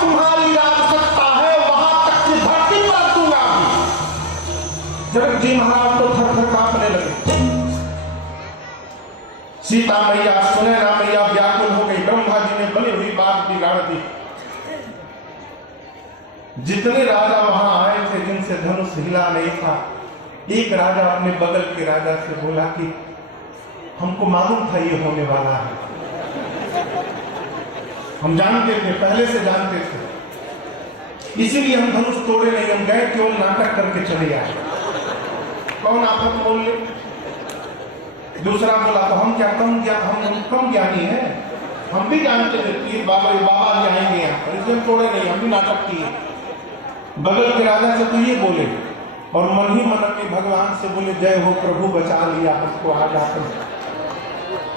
तुम्हारी राजसत्ता है वहां तक की धरती पर दूंगा। जनक जी महाराज तो थर थर कांपने लगे। सीता मैया, सुनैना मैया व्याकुल हो गई। ब्रह्मा जी ने बनी हुई बात बिगाड़ दी। जितने राजा वहां आए थे जिनसे धनुष हिला नहीं था, एक राजा अपने बगल के राजा से बोला कि हमको मालूम था ये होने वाला है, हम जानते थे, पहले से जानते थे, इसीलिए हम धनुष तोड़े नहीं, हम गए केवल नाटक करके चले आए। कौन आफत बोल ले? दूसरा बोला तो हम क्या कम ज्ञानी हैं, हम भी जानते थे कि बाबा जी आएंगे यहाँ पर, इसलिए तोड़े नहीं, हम भी नाटक किए। बगल के राजा से तो ये बोले और मन ही मन के भगवान से बोले जय हो प्रभु, बचा लिया हमको, आ जाकर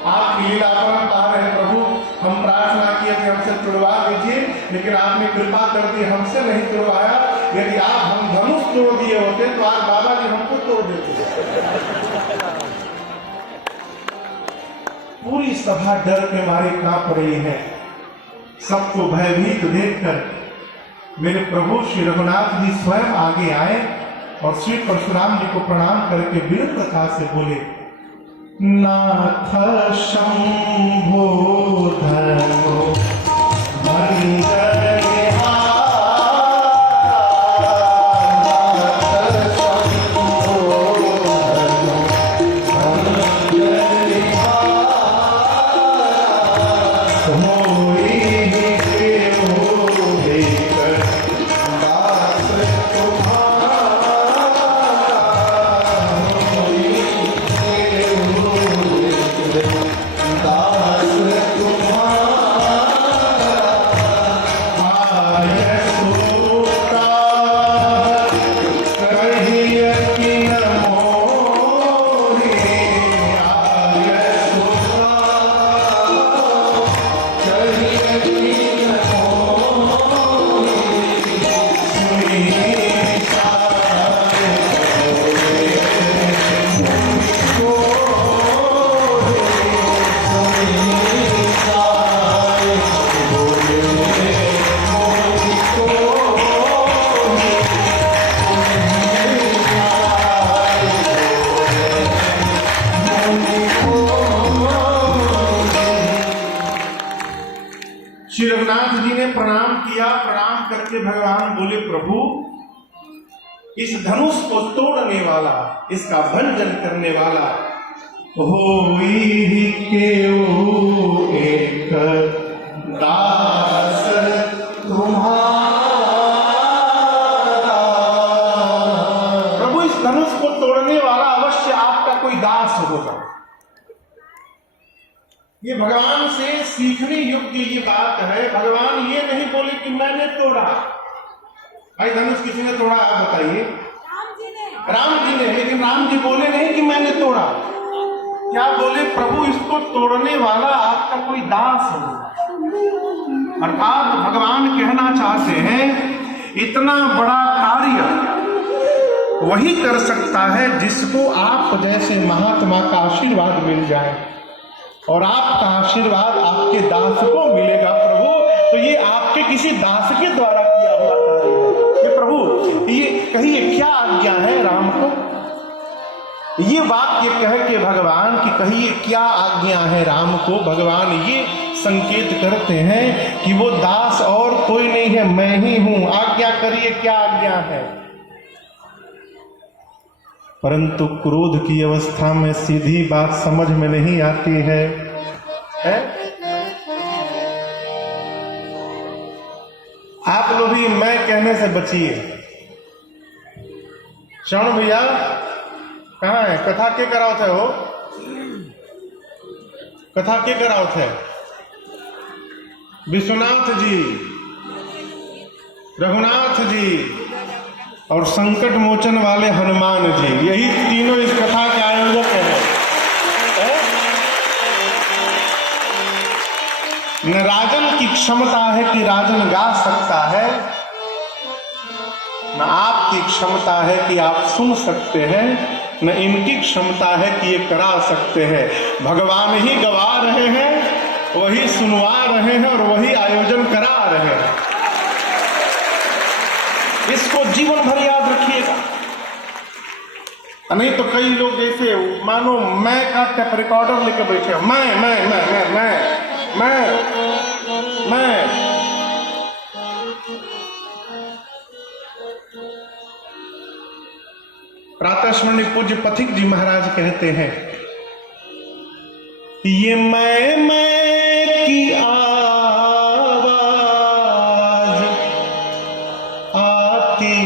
आपकी लीला अपरंपार है प्रभु, हम प्रार्थना किए थे हमसे तुड़वा दीजिए, लेकिन आपने कृपा कर दी, हमसे नहीं तुड़वाया। यदि आप हम धनुष तोड़ दिए होते तो आज बाबा जी हमको तोड़ देते। पूरी सभा डर के मारे कांप रही है। सबको भयभीत देखकर मेरे प्रभु श्री रघुनाथ जी स्वयं आगे आए और श्री परशुराम जी को प्रणाम करके विनम्रता से बोले, नाथ शंभो धनो मंगल श्री रघुनाथ जी ने प्रणाम किया। प्रणाम करके भगवान बोले, प्रभु इस धनुष को तोड़ने वाला, इसका भंजन करने वाला होई केहू एक दास तुम्हारा। प्रभु इस धनुष को तोड़ने वाला अवश्य आपका कोई दास होगा। ये भगवान से सीखने योग्य ये बात है। भगवान ये नहीं बोले कि मैंने तोड़ा। भाई धनुष किसी ने तोड़ा आप बताइए? राम जी ने, लेकिन राम जी बोले नहीं कि मैंने तोड़ा। क्या बोले? प्रभु इसको तोड़ने वाला आपका कोई दास हो। अर्थात भगवान कहना चाहते हैं इतना बड़ा कार्य वही कर सकता है जिसको आप जैसे महात्मा का आशीर्वाद मिल जाए, और आपका आशीर्वाद आपके दास को मिलेगा प्रभु। तो ये आपके किसी दास के द्वारा किया हुआ कार्य है। ये प्रभु ये कहिए क्या आज्ञा है राम को? ये वाक्य कह के भगवान की कहिए क्या आज्ञा है राम को, भगवान ये संकेत करते हैं कि वो दास और कोई नहीं है, मैं ही हूं। आज्ञा करिए, क्या आज्ञा है? परंतु क्रोध की अवस्था में सीधी बात समझ में नहीं आती है, आप लोग भी मैं कहने से बचिए। श्रवण भैया कहाँ है? कथा के कराओ थे हो? कथा के कराओ थे? विश्वनाथ जी, रघुनाथ जी और संकट मोचन वाले हनुमान जी, यही तीनों इस कथा के आयोजक हैं। न राजन की क्षमता है कि राजन गा सकता है, न आपकी क्षमता है कि आप सुन सकते हैं, न इनकी क्षमता है कि ये करा सकते हैं। भगवान ही गवा रहे हैं, वही सुनवा रहे हैं और वही आयोजन करा रहे हैं। इसको जीवन भर याद रखिएगा। नहीं तो कई लोग जैसे मानो मैं का टेप रिकॉर्डर लेकर बैठे, मैं। प्रातः स्मरणीय पूज्य पथिक जी महाराज कहते हैं, ये मैं की आवाज आती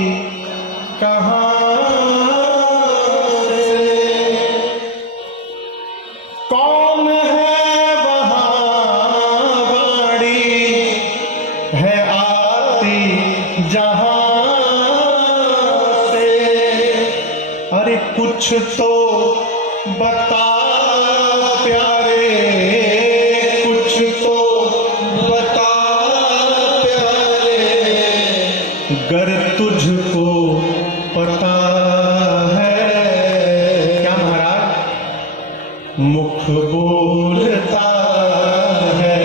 कहां से, कौन है वहां बड़ी है आती जहां से, अरे कुछ तो बता प्यारे, कुछ तो बता प्यारे, गर तुझको पता है। क्या महाराज? मुख बोलता है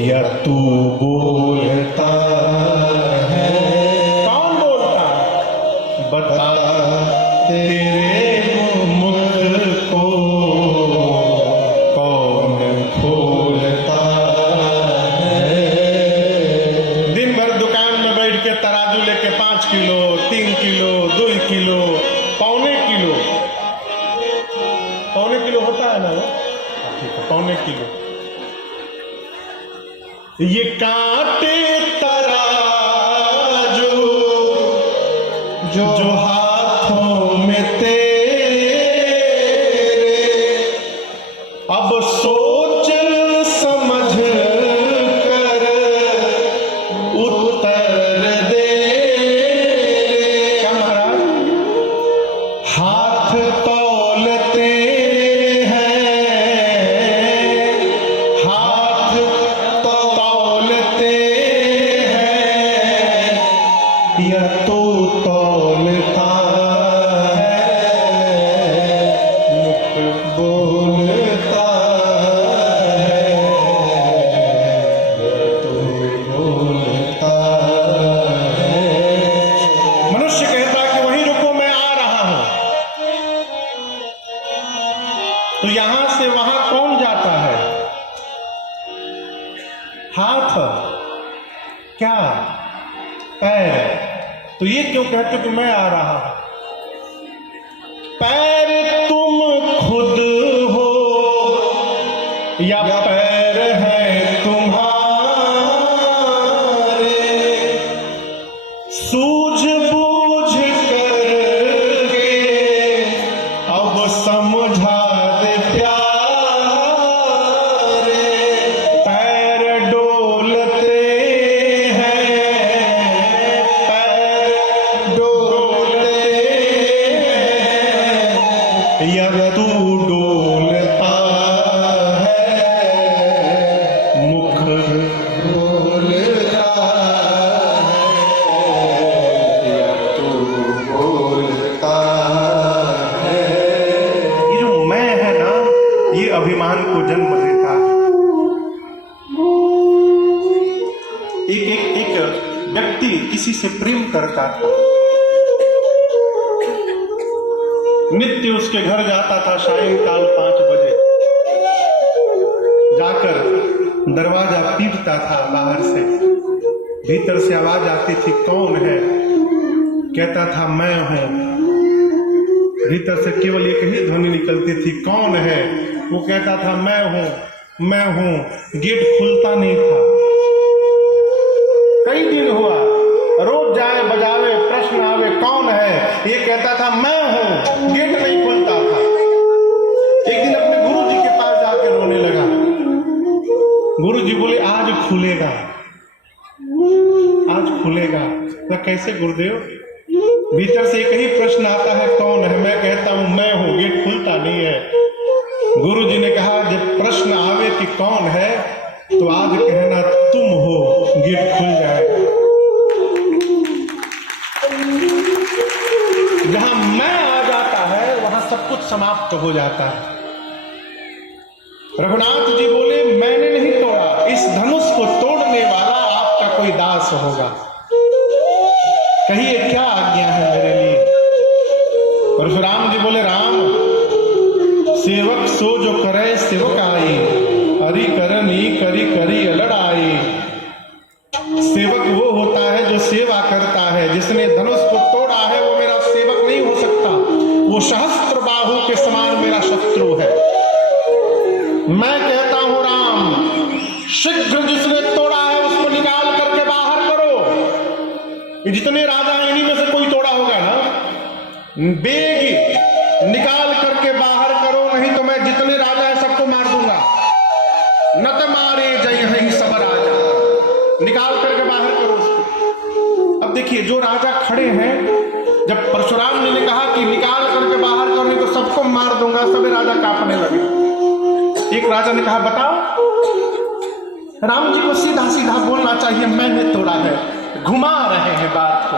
या तू बोलता है? कौन बोलता? बता तेरे मुख को कौन खोलता है? दिन भर दुकान में बैठ के तराजू लेके 5 किलो 3 किलो 2 किलो पौने किलो होता है ना वो, पौने किलो, ये कांटे तराजू जो हाथों में तेरे, अब सोच समझ कर उत्तर दे। क्या महाराज? हाथ तौलते हैं, हाथ तौलते हैं या तो तौलता है, मुख बोलता है, तो बोलता है। मनुष्य कहता है कि वहीं रुको, मैं आ रहा हूं। तो यहां से वहां कौन जाता है? हाथ? क्या? पैर? तो ये क्यों कहते कि मैं आ रहा हूं? पैर तुम खुद हो या पैर है तुम्हारे, सूझबूझ करके अब समझा दे प्यारे, पैर डोलते हैं, पैर डोलते हैं या तू डोलता है, मुख बोलता है या तू बोलता है। ये जो मैं है ना, ये अभिमान को जन्म देता है। एक व्यक्ति किसी से प्रेम करता था, नित्य उसके घर जाता था, सायंकाल 5 बजे जाकर दरवाजा पीटता था बाहर से, भीतर से आवाज आती थी, कौन है? कहता था मैं हूं। भीतर से केवल एक ही ध्वनि निकलती थी, कौन है? वो कहता था मैं हूं। गेट खुलता नहीं था। कई दिन हुआ, रोज जाए बजावे, प्रश्न आवे, कौन है? ये कहता था मैं हूं, गेट नहीं खुलता था। एक दिन अपने गुरु जी के पास जाकर रोने लगा। गुरु जी बोले आज खुलेगा, आज खुलेगा। तो कैसे गुरुदेव? भीतर से एक ही प्रश्न आता है, कौन है? मैं कहता हूं मैं हूं, गेट खुलता नहीं है। गुरु जी ने कहा जब प्रश्न आवे कि कौन है तो आज कहना तुम हो, गेट खुल जाएगा। जहां मैं आ जाता है वहां सब कुछ समाप्त हो जाता है। रघुनाथ जी बोले मैंने नहीं तोड़ा, इस धनुष को तोड़ने वाला आपका कोई दास होगा। कहिए क्या आज्ञा है मेरे लिए। परशुराम जी बोले, राम सेवक सो जो करे सेवक आई, हरि करनी करी करी लड़ाई। सेवक वो होता है जो सेवा करता है। जिसने धनुष को तोड़ा है वो मेरा सेवक नहीं हो सकता, वो सहस्त्र बाहु के समान मेरा शत्रु है। मैं कहता हूं राम, शीघ्र जिसने तोड़ा है उसको निकाल करके बाहर करो। जितने राजा हैं इन्हीं में से कोई तोड़ा होगा ना, बेग निकाल करके बाहर करो, नहीं तो मैं जितने राजा हैं सबको मार दूंगा। न तो मारे जय है सब राजा, निकाल करके बाहर करो उसको। अब देखिए जो राजा खड़े हैं, जब परशुराम जी ने कहा कि निकाल करके बाहर करो नहीं तो सबको मार दूंगा, सभी राजा कांपने लगे। एक राजा ने कहा, बताओ, राम जी को सीधा सीधा बोलना चाहिए, मैंने तोड़ा है। घुमा रहे हैं बात को,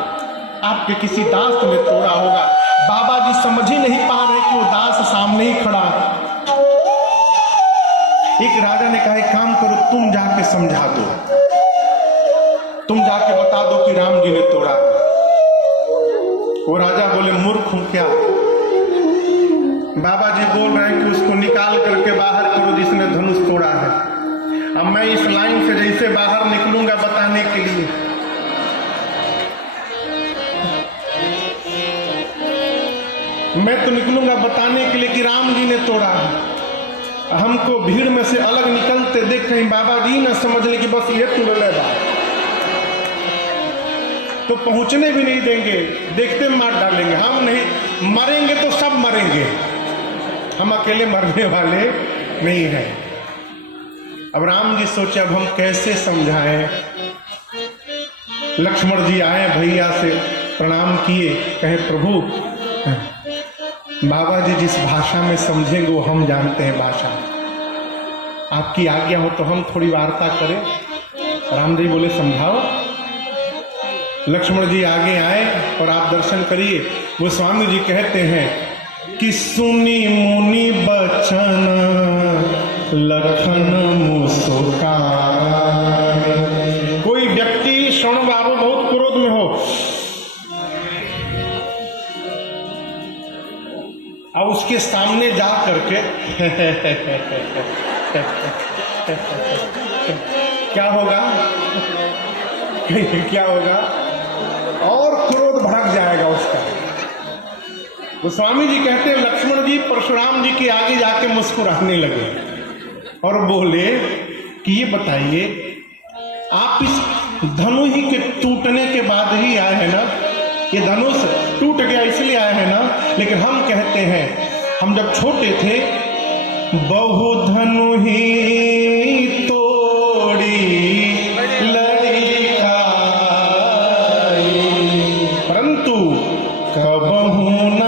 आपके किसी दास ने तोड़ा होगा। बाबा जी समझ ही नहीं पा रहे कि वो दास सामने ही खड़ा है। एक राजा ने कहा, एक काम करो, तुम जाके समझा दो, तुम जाके बता दो कि राम जी ने तोड़ा। वो राजा बोले, मूर्ख हूं क्या, बाबा जी बोल रहे हैं कि उसको निकाल करके बाहर करो जिसने धनुष तोड़ा है। अब मैं इस लाइन से जैसे बाहर निकलूंगा बताने के लिए, मैं तो निकलूंगा बताने के लिए कि राम जी ने तोड़ा है। हमको भीड़ में से अलग निकलते देख कहीं बाबा जी ना समझ ले कि बस ये तुलेगा, तो पहुंचने भी नहीं देंगे, देखते मार डालेंगे। हम नहीं मरेंगे तो सब मरेंगे, हम अकेले मरने वाले नहीं हैं। अब राम जी सोचे अब हम कैसे समझाएं। लक्ष्मण जी आए, भैया से प्रणाम किए, कहे प्रभु बाबा जी जिस भाषा में समझेंगे वो हम जानते हैं भाषा, आपकी आज्ञा हो तो हम थोड़ी वार्ता करें। राम जी बोले, समझाओ। लक्ष्मण जी आगे आए और आप दर्शन करिए। वो स्वामी जी कहते हैं कि सुनी मुनि बचन लखन मुस्कान। कोई व्यक्ति श्रवण बाबू बहुत क्रोध में हो और उसके सामने जा करके क्या होगा क्या होगा, और क्रोध भड़क जाएगा उसका। तो स्वामी जी कहते हैं लक्ष्मण जी परशुराम जी के आगे जाके मुस्कुराने लगे और बोले कि ये बताइए, आप इस धनु ही के टूटने के बाद ही आए हैं ना, ये धनुष टूट गया इसलिए आए हैं ना। लेकिन हम कहते हैं, हम जब छोटे थे बहु धनु ही तोड़ी लड़ी खाई, परंतु कबहू न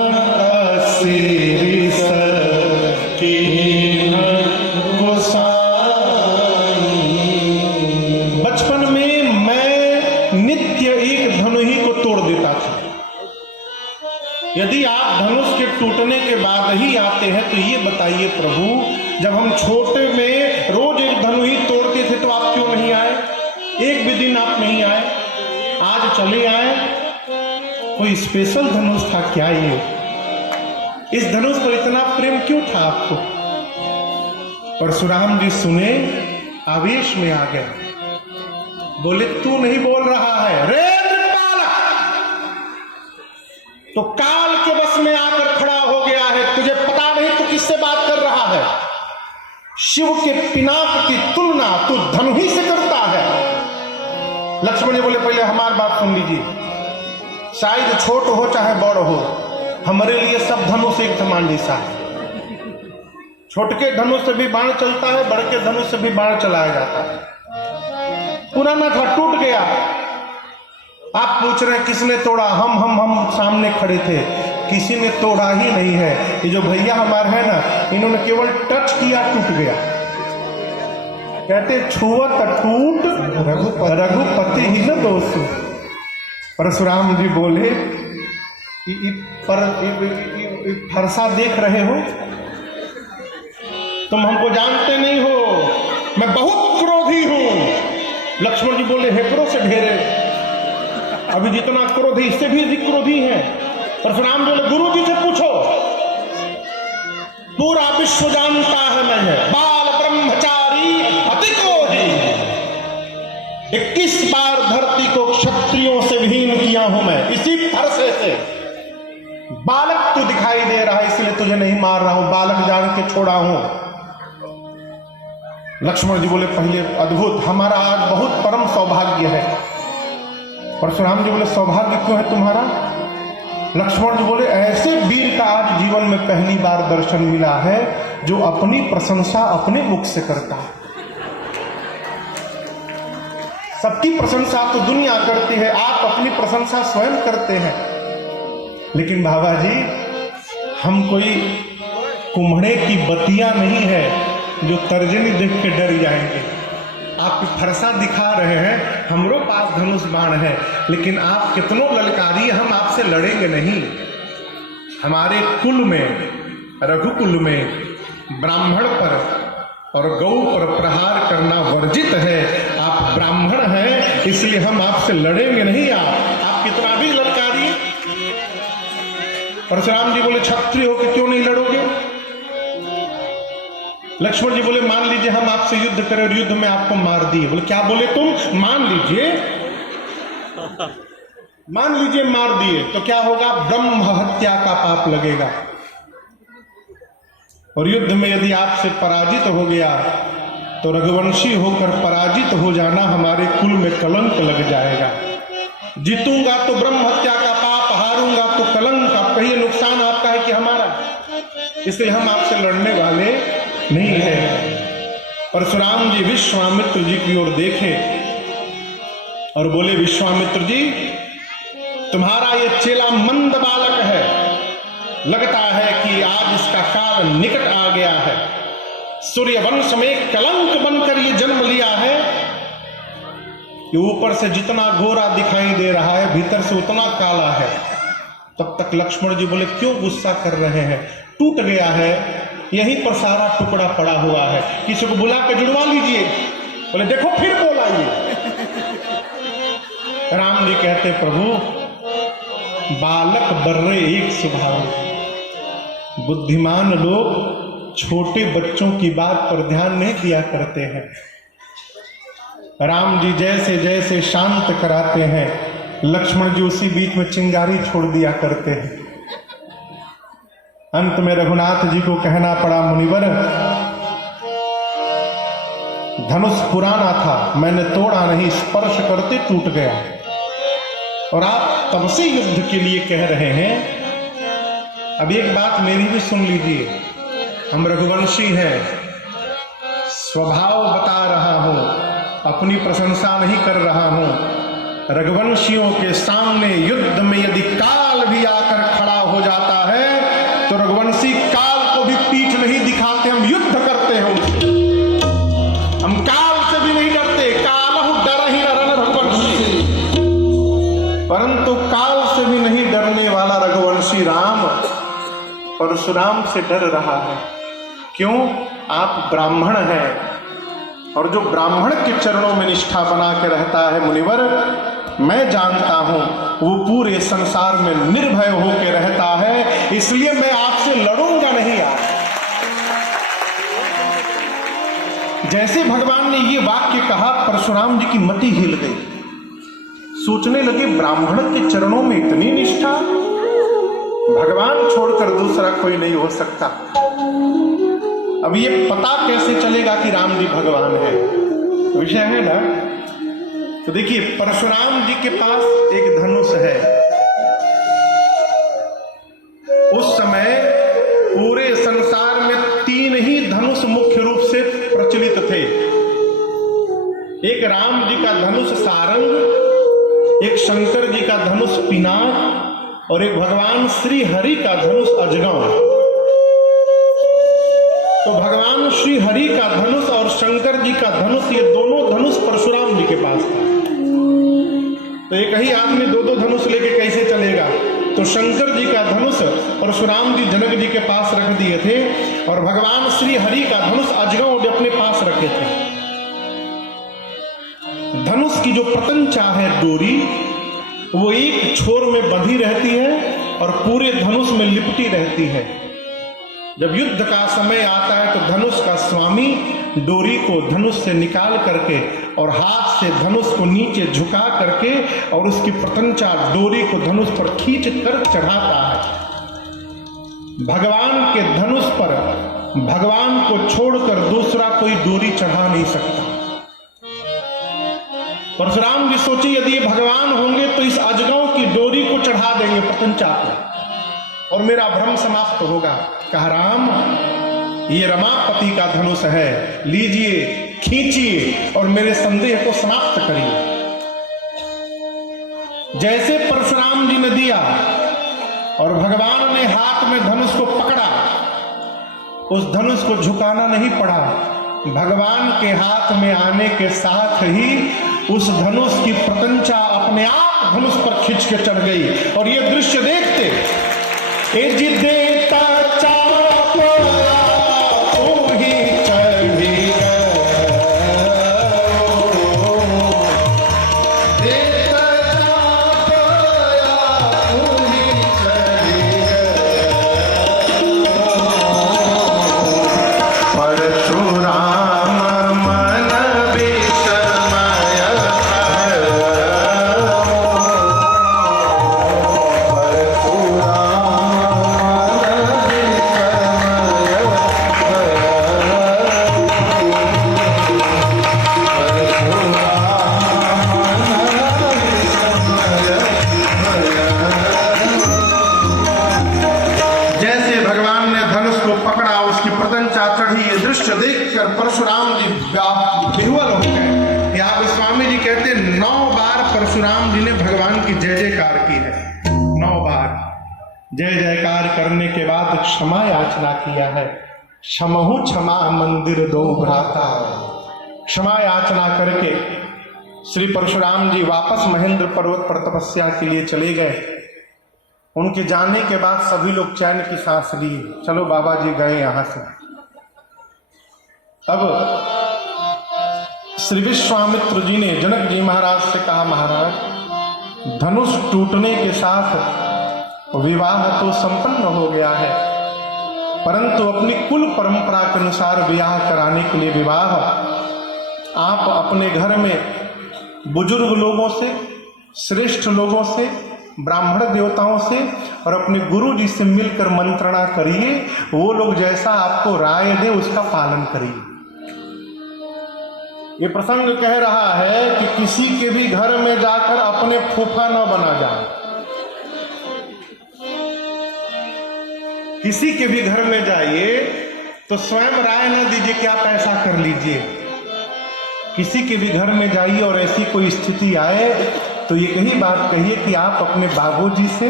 असिर सकीन गोसाई। बचपन में मैं नित्य एक धनु ही को तोड़ देता था। यदि आप धनुष के टूटने के बाद ही आते हैं तो ये बताइए प्रभु, जब हम छोटे में रोज एक धनु ही तोड़ते थे तो आप क्यों नहीं आए? एक भी दिन आप नहीं आए, आज चले आए। कोई स्पेशल धनुष था क्या ये? इस धनुष पर इतना प्रेम क्यों था आपको? परशुराम जी सुने, आवेश में आ गए, बोले तू नहीं बोल रहा है रे तो काल के बस में आकर खड़ा हो गया है, तुझे पता नहीं तू किससे बात कर रहा है? शिव के पिनाक की तुलना तू धनु ही से करता है। लक्ष्मण जी बोले पहले हमारी बात सुन लीजिए, शायद छोट हो चाहे बड़ हो, हमारे लिए सब धनुष एक समान जैसा है। छोटके धनुष से भी बाण चलता है, बड़ के धनुष से भी बाण चलाया जाता है। पुराना था, टूट गया। आप पूछ रहे हैं किसने तोड़ा? हम सामने खड़े थे, किसी ने तोड़ा ही नहीं है। ये जो भैया हमारे हैं ना, इन्होंने केवल टच किया, टूट गया। कहते छुअत टूट रघुपति ही न दोष। परशुराम जी बोले फरसा देख रहे हो, तुम हमको जानते नहीं हो, मैं बहुत क्रोधी हूं। लक्ष्मण जी बोले हेकरो से ढेरे, अभी जितना क्रोधी इससे भी अधिक क्रोधी है। परशुराम बोले गुरु जी से पूछो, पूरा विश्व जानता है मैं बाल ब्रह्मचारी अति क्रोधी, 21 बार धरती को क्षत्रियों से विहीन किया हूं मैं, इसी फरसे से। बालक तू दिखाई दे रहा है इसलिए तुझे नहीं मार रहा हूं, बालक जान के छोड़ा हूं। लक्ष्मण जी बोले पहले अद्भुत, हमारा आज बहुत परम सौभाग्य है। परशुराम जी बोले सौभाग्य क्यों है तुम्हारा? लक्ष्मण जी बोले ऐसे वीर का आज जीवन में पहली बार दर्शन मिला है जो अपनी प्रशंसा अपने मुख से करता है। सबकी प्रशंसा तो दुनिया करती है, आप अपनी प्रशंसा स्वयं करते हैं। लेकिन बाबा जी हम कोई कुम्हड़े की बतिया नहीं है जो तर्जनी देख के डर जाएंगे। आप फरसा दिखा रहे हैं, हमरो पास धनुष बाण है, लेकिन आप कितनों ललकारी, हम आपसे लड़ेंगे नहीं। हमारे कुल में, रघुकुल में ब्राह्मण पर और गौ पर प्रहार करना वर्जित है। आप ब्राह्मण हैं इसलिए हम आपसे लड़ेंगे नहीं। आप कितना भी ललकारी। परशुराम जी बोले क्षत्रिय हो के क्यों नहीं लड़ोगे? लक्ष्मण जी बोले मान लीजिए हम आपसे युद्ध करें और युद्ध में आपको मार दिए। बोले क्या बोले तुम? मान लीजिए, मान लीजिए मार दिए तो क्या होगा? ब्रह्म हत्या का पाप लगेगा। और युद्ध में यदि आपसे पराजित हो गया तो रघुवंशी होकर पराजित हो जाना हमारे कुल में कलंक लग जाएगा। जीतूंगा तो ब्रह्म हत्या का पाप, हारूंगा तो कलंक। आपका ये नुकसान आपका है कि हमारा? इसलिए हम आपसे लड़ने वाले नहीं है। परशुराम जी विश्वामित्र जी की ओर देखे और बोले विश्वामित्र जी तुम्हारा ये चेला मंद बालक है, लगता है कि आज इसका काल निकट आ गया है। सूर्य वंश में कलंक बनकर ये जन्म लिया है कि ऊपर से जितना गोरा दिखाई दे रहा है भीतर से उतना काला है। तब तक लक्ष्मण जी बोले क्यों गुस्सा कर रहे हैं? टूट गया है, यहीं पर सारा टुकड़ा पड़ा हुआ है, किसी को बुला के जुड़वा लीजिए। बोले देखो फिर बोला ये। राम जी कहते प्रभु बालक बर्रे एक स्वभाव, बुद्धिमान लोग छोटे बच्चों की बात पर ध्यान नहीं दिया करते हैं। राम जी जैसे जैसे शांत कराते हैं लक्ष्मण जी उसी बीच में चिंगारी छोड़ दिया करते हैं। अंत में रघुनाथ जी को कहना पड़ा मुनिवर धनुष पुराना था, मैंने तोड़ा नहीं, स्पर्श करते टूट गया। और आप तब से युद्ध के लिए कह रहे हैं। अब एक बात मेरी भी सुन लीजिए, हम रघुवंशी हैं, स्वभाव बता रहा हूं, अपनी प्रशंसा नहीं कर रहा हूं। रघुवंशियों के सामने युद्ध में यदि काल भी आकर खड़ा हो जाता है तो रघुवंशी काल को भी पीठ नहीं दिखाते, हम युद्ध करते हैं। हम काल से भी नहीं डरते, कालहु डर ही न रघुवंशी, परंतु काल से भी नहीं डरने वाला रघुवंशी राम परशुराम से डर रहा है। क्यों? आप ब्राह्मण हैं और जो ब्राह्मण के चरणों में निष्ठा बना के रहता है मुनिवर, मैं जानता हूं वो पूरे संसार में निर्भय होकर रहता है, इसलिए मैं आपसे लड़ूंगा नहीं यार। जैसे भगवान ने ये वाक्य कहा परशुराम जी की मति हिल गई, सोचने लगे ब्राह्मण के चरणों में इतनी निष्ठा, भगवान छोड़कर दूसरा कोई नहीं हो सकता। अब ये पता कैसे चलेगा कि राम जी भगवान है? विषय है ना। तो देखिए परशुराम जी के पास एक धनुष है। उस समय पूरे संसार में 3 ही धनुष मुख्य रूप से प्रचलित थे। एक राम जी का धनुष सारंग, एक शंकर जी का धनुष पिनाक और एक भगवान श्री हरि का धनुष अजगम। तो भगवान श्री हरि का धनुष और शंकर जी का धनुष, ये दोनों धनुष परशुराम जी के पास था। तो एक ही आदमी 2-2 धनुष लेके कैसे चलेगा? तो शंकर जी का धनुष परशुराम जी जनक जी के पास रख दिए थे और भगवान श्री हरि का धनुष अजगम भी अपने पास रखे थे। धनुष की जो प्रतंचा है डोरी, वो एक छोर में बंधी रहती है और पूरे धनुष में लिपटी रहती है। जब युद्ध का समय आता है तो धनुष का स्वामी डोरी को धनुष से निकाल करके और हाथ से धनुष को नीचे झुका करके और उसकी प्रतंचा डोरी को धनुष पर खींच कर चढ़ाता है। भगवान के धनुष पर भगवान को छोड़कर दूसरा कोई डोरी चढ़ा नहीं सकता। परशुराम जी सोचे यदि ये भगवान होंगे तो इस अजगौ की डोरी को चढ़ा देंगे प्रतंचा को और मेरा भ्रम समाप्त होगा। कहा राम ये रमापति का धनुष है, लीजिए खींचिए और मेरे संदेह को समाप्त करिए। जैसे परशुराम जी ने दिया और भगवान ने हाथ में धनुष को पकड़ा, उस धनुष को झुकाना नहीं पड़ा। भगवान के हाथ में आने के साथ ही उस धनुष की प्रतंचा अपने आप धनुष पर खींच के चढ़ गई। और ये दृश्य देखते देता परशुराम जी विह्वल हो गए। यहाँ स्वामी जी कहते 9 बार परशुराम जी ने भगवान की जय जयकार की है। 9 बार जय जयकार करने के बाद क्षमा याचना किया है। क्षमहु क्षमा मंदिर दो भ्राता। क्षमा याचना करके श्री परशुराम जी वापस महेंद्र पर्वत पर तपस्या के लिए चले गए। उनके जाने के बाद सभी लोग चैन की सांस लिए, चलो बाबा जी गए यहां से। तब श्री विश्वामित्र जी ने जनक जी महाराज से कहा, महाराज धनुष टूटने के साथ विवाह तो संपन्न हो गया है, परंतु अपनी कुल परंपरा के अनुसार विवाह कराने के लिए विवाह आप अपने घर में बुजुर्ग लोगों से, श्रेष्ठ लोगों से, ब्राह्मण देवताओं से और अपने गुरु जी से मिलकर मंत्रणा करिए। वो लोग जैसा आपको राय दे उसका पालन करिए। ये प्रसंग कह रहा है कि किसी के भी घर में जाकर अपने फूफा न बना जाए। किसी के भी घर में जाइए तो स्वयं राय न दीजिए कि आप ऐसा कर लीजिए। किसी के भी घर में जाइए और ऐसी कोई स्थिति आए तो ये कही बात कहिए कि आप अपने बाबूजी से,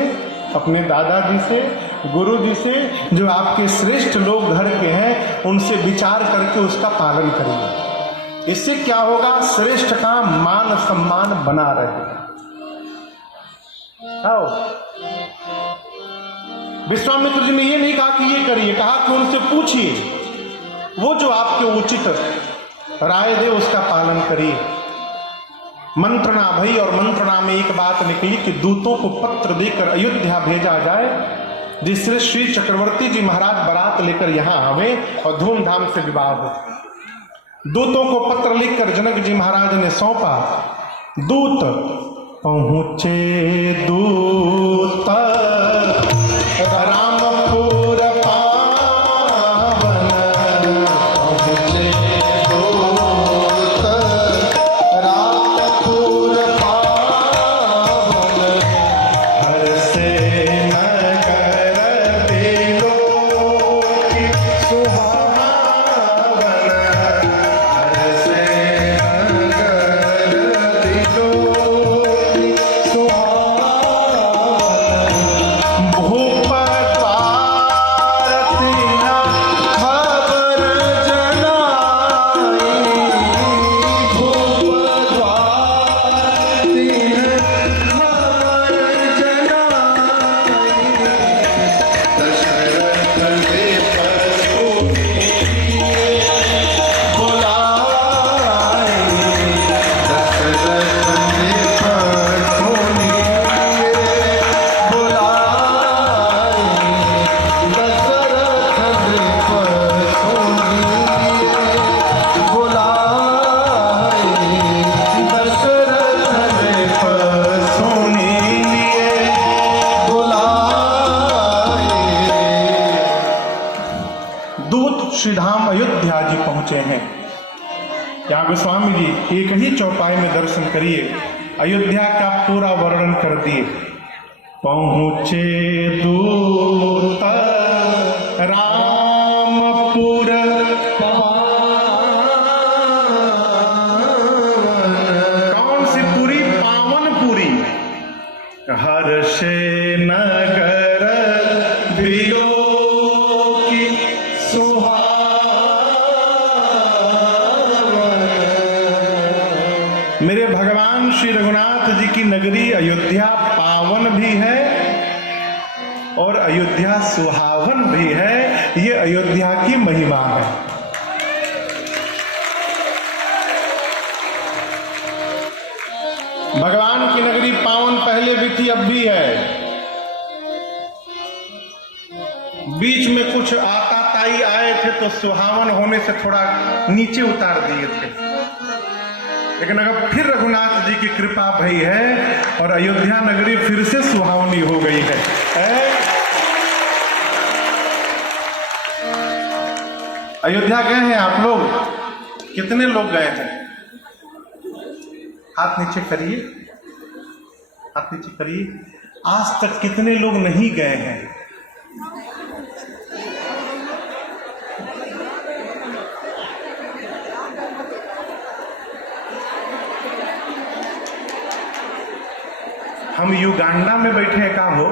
अपने दादाजी से, गुरुजी से, जो आपके श्रेष्ठ लोग घर के हैं, उनसे विचार करके उसका पालन करिए। इससे क्या होगा, श्रेष्ठ का मान सम्मान बना रहेगा। विश्वामित्र जी ने ये नहीं कहा कि ये करिए, कहा कि उनसे पूछिए, वो जो आपके उचित राय दे उसका पालन करिए। मंत्रणा भई और मंत्रणा में एक बात निकली कि दूतों को पत्र देकर अयोध्या भेजा जाए, जिससे श्री चक्रवर्ती जी महाराज बारात लेकर यहां आवे और धूमधाम से विवाह हो। दूतों को पत्र लिखकर जनक जी महाराज ने सौंपा। दूत पहुंचे दूत रामपुर पावन, पहुंचे दूत रामपुर पावन, हर से नगर बिलोकी सुहावन, हर से नगर बिलोकी सुहावन, भूपत एक ही चौपाई में दर्शन करिए, अयोध्या का पूरा वर्णन कर दिए। पहुँचे दूत रामपुर कौन सी पुरी? पावनपुरी। हर्षे नगर विलोकी सुहावन। मेरे भगवान श्री रघुनाथ जी की नगरी अयोध्या पावन भी है और अयोध्या सुहावन भी है। ये अयोध्या की महिमा है। भगवान की नगरी पावन पहले भी थी, अब भी है। बीच में कुछ आताताई आए थे तो सुहावन होने से थोड़ा नीचे उतार दिए थे, लेकिन अगर फिर रघुनाथ जी की कृपा भई है और अयोध्या नगरी फिर से सुहावनी हो गई है। अयोध्या गए हैं आप लोग? कितने लोग गए हैं? हाथ नीचे करिए, हाथ नीचे करिए। आज तक कितने लोग नहीं गए हैं? हम युगांडा में बैठे हैं, काम हो